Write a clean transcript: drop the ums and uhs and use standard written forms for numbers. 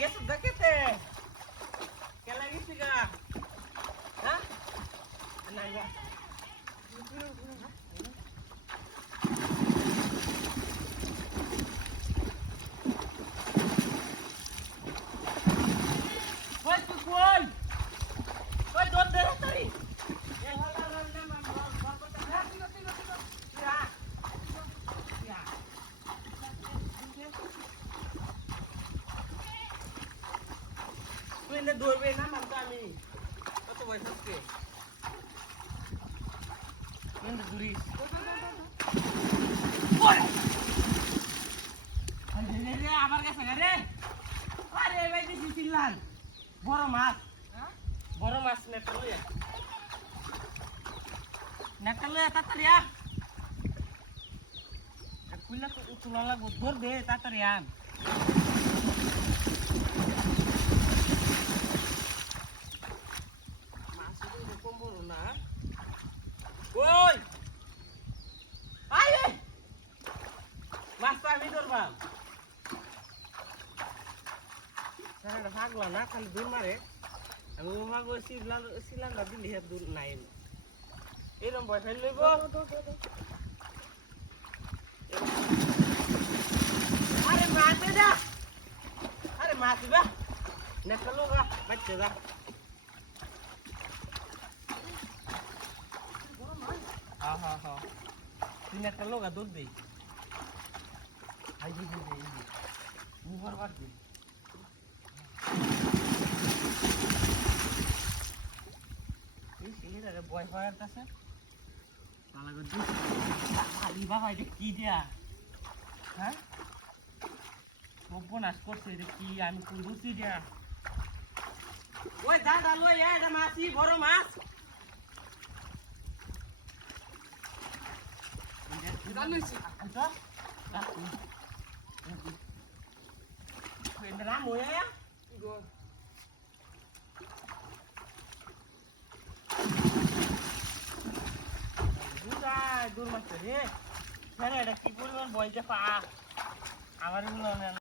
গেছ দেখতে কেলা গেছি গা হ্যাঁ না গা কই তুই কই কই দর দে তারি এ হলা রান্না মান বাপটা হ্যাঁ ঠিক আছে ইয়া ইয়া তুই না দৌড়বে না মানতো আমি কত বয়স হচ্ছে তুই না দৌড়িস ওরে আরে রে আমার কাছে রে আরে ভাই দিছি চিল্লান বড় মাছ নেট লইয়া তাড়াতাড়ি আ কুইলা তো উতলা লাগবো ধর দে তাড়াতাড়ি আন মাছ এরকম বড় না ওই আয় মাছটা আমি ধরবাম এটা ভাগলা না খালি দূর মারে আমি ভাগো সিলান্ডার দিলি হে দূর নাই এরকম বয়সা লইব আরে মাছ যা আরে মাছ যা নেটা লোগা বাচ্চা যা হ্যাঁ হ্যাঁ হ্যাঁ তুই নেটা লোগা দুধ দেই আই দিদি দেই মুহর বাড়ি বয় ফায়ার আছে বাবা এটা কি দিয়া হ্যাঁ সর্বনাশ করছে এটা কি আমি কোন বুঝছি দিয়া ওই দাদা লই এটা মাছি বড় মাছ রাম হয়ে দূর মাছ রে এটা কি পরিমাণ বয়সে পা আমার